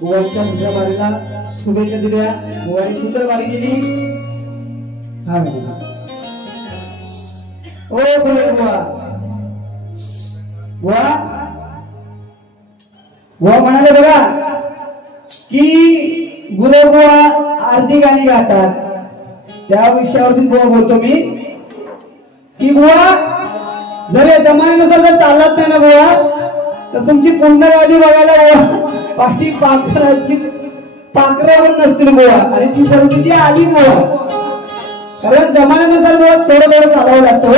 गोवाच्या दुसऱ्या बारीला शुभेच्छा दिल्या. गोवाने सुंदर बारी केली. हा ओ बोले गोवा गोवा गोवा म्हणाले बघा की गुरु गोवा आरती गाणी गातात. त्या विषयावरती गोवा बोलतो मी की गोवा जर या जमान्यानुसार जर चालत नाही ना गोवा तर तुमची पूर्ण गाडी बघायला गोवा पाठी पाखरावर नसतील गोवा. आणि ती परिस्थिती आली गोवा कारण जमान्यानुसार गोवा थोडं थोडं चालावं लागतं. हो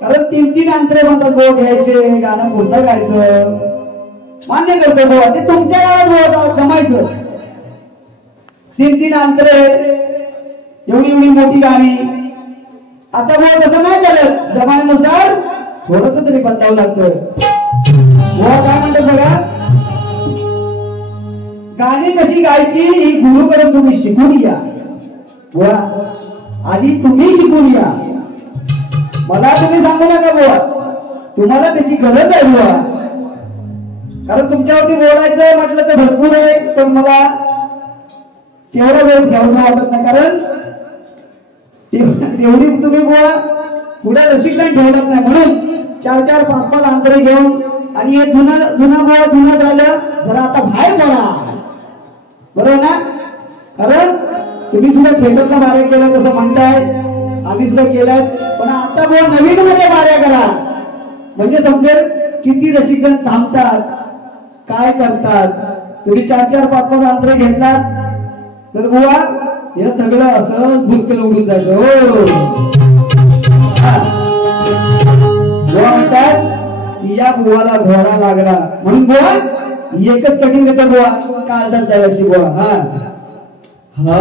कारण 3-3 अंतरे म्हणतात गोवा घ्यायचे गाणं पुढचं गायचं मान्य करतो गोवा. ते तुमच्या गावात गोवा जमायचं 3-3 अंतरे एवढी एवढी मोठी गाणी. आता गोवा तसं नाही झालं जमान्यानुसार थोडस तरी बदलावं लागतोय. गोवा काय म्हणतात बघा गाणी कशी गायची ही गुरुकडून तुम्ही शिकून या. गोवा आधी तुम्ही शिकून या. मला तुम्ही सांगू नका गोवा तुम्हाला त्याची गरज आहे गोवा. कारण तुमच्यावरती बोलायचं म्हटलं तर भरपूर आहे पण मला तेवढा वेळ घ्यावं वाटत नाही. कारण तेवढी तुम्ही गोवा पुढे रसिकदान ठेवलाच नाही. म्हणून 4-4-5-5 अंतरे घेऊन आणि हे जुनं गोवा जुनं झालं जरा आता बाहेर पडा. बरोबर ना. कारण तुम्ही सुद्धा थिएटरचा बाऱ्या केला तसं म्हणताय आम्ही सुद्धा केलाय पण आता गोवा नवीन मध्ये बाऱ्या करा म्हणजे समजेल किती रसिकजण थांबतात काय करतात. तुम्ही 4-4-5-5 अंतरे घेतलात तर गोवा हे सगळं असं भुरकल उडून जायचं. हो गोवा म्हणतात या गोवाला घोडा लागला म्हणून गोवा एकच कठीण देतो गोवा काळजात जाईल अशी गोवा. हा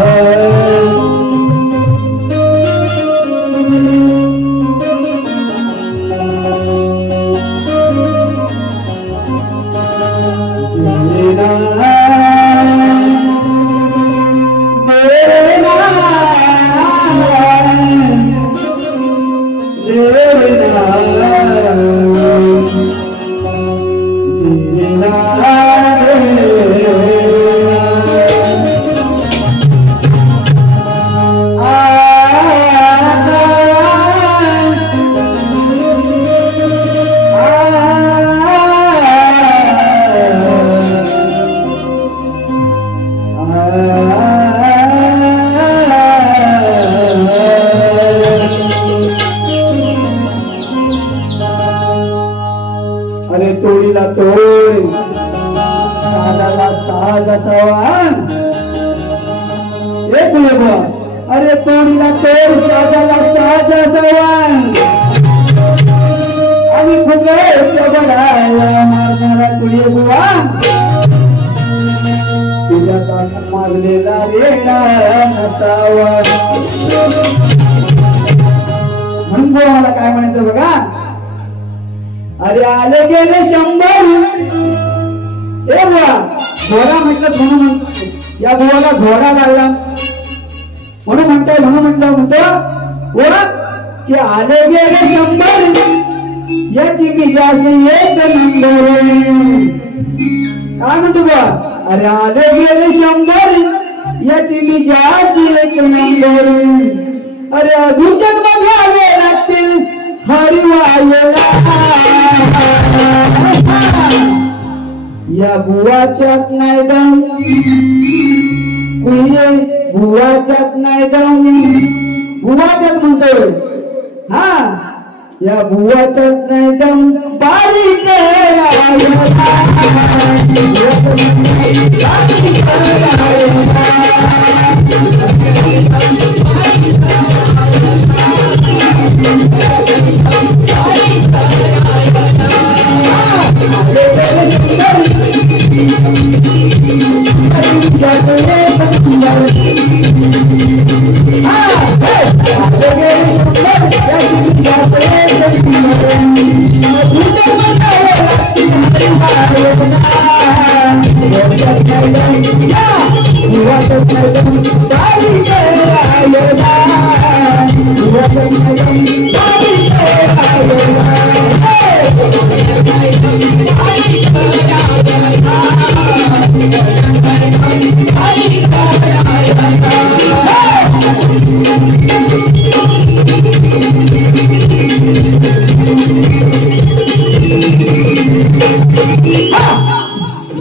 अरे तोडीला तोड साजाला साजा सवान आणि फुगड्या बडायला मारणारा कुळी बुवा तुझ्या साखर मारलेला रेडा नसावा. म्हणून मला काय म्हणायचं बघा अरे आले गेले 100 ए बुवा घोडा म्हटलं म्हणून या बुवाला घोडा लागला म्हणून म्हणतो की आले गेले 100 याची मी जास्त एक नंबर. काय म्हणतो बा अरे आले गेले 100 याची मी जास्त एक नंबर. अरे अजून बघावे लागतील हरिवायला या बुवाच्यात नाही दम कुळी बुवाच्यात नाही दम. बुवाच्यात म्हणतोय हा या बुवाच्यात नाही दम बारीक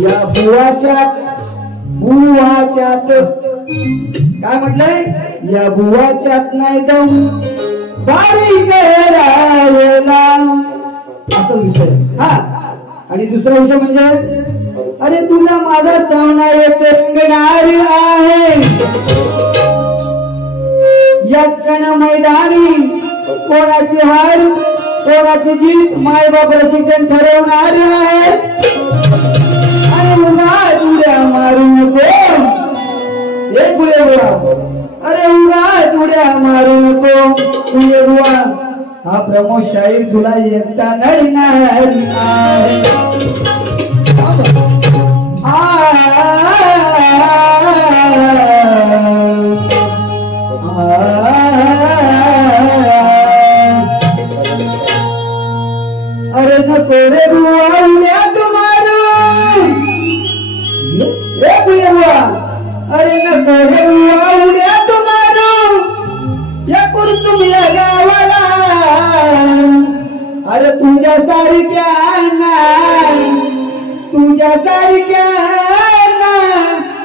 या बुवाच्यात काय म्हटलंय या बुवाच्यात नाही दम बारीक राहिला असा विषय हा आणि दुसरा विषय म्हणजे अरे तुला माझा सामना येत रंगणार आहे या कण मैदानी कोणाची हार कोणाची जीत मायबाप शिक्षण ठरवणार आहे अरे उगा तुड्या मारू नको एक गुळे बुवा अरे उगा तुड्या मारू नको तुझे बुवा हा प्रमोद शाहीर तुला एकटा नडणार आहे अरे नको रे बुवा उड्या तुम्हारू अरे नको रे बुवा उड्या तुम्हारू या कुर्तुमिया गावाला अरे तुझ्या सारख्या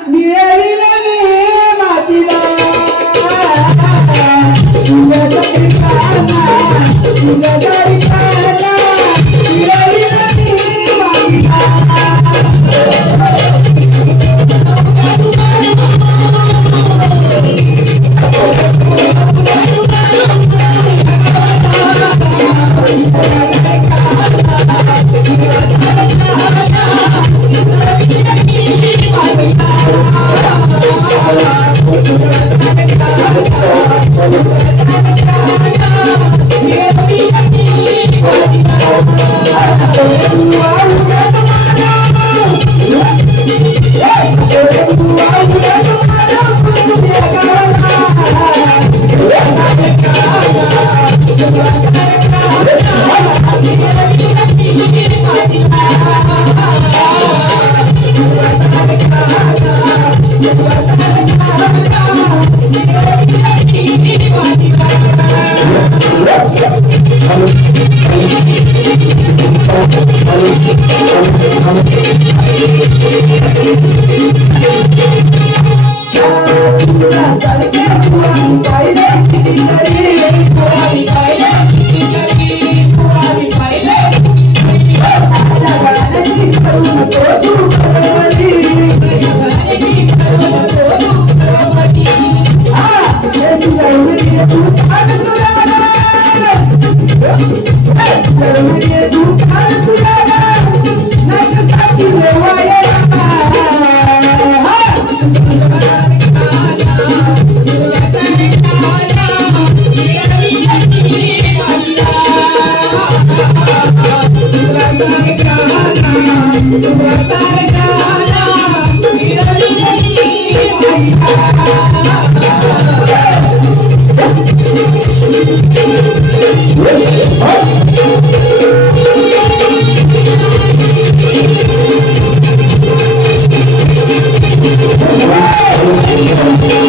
मिळविला मी मातीला तुझ्या सारख्या मिळविला मी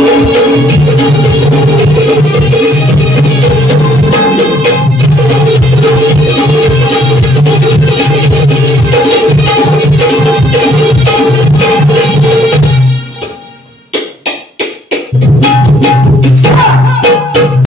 Wow!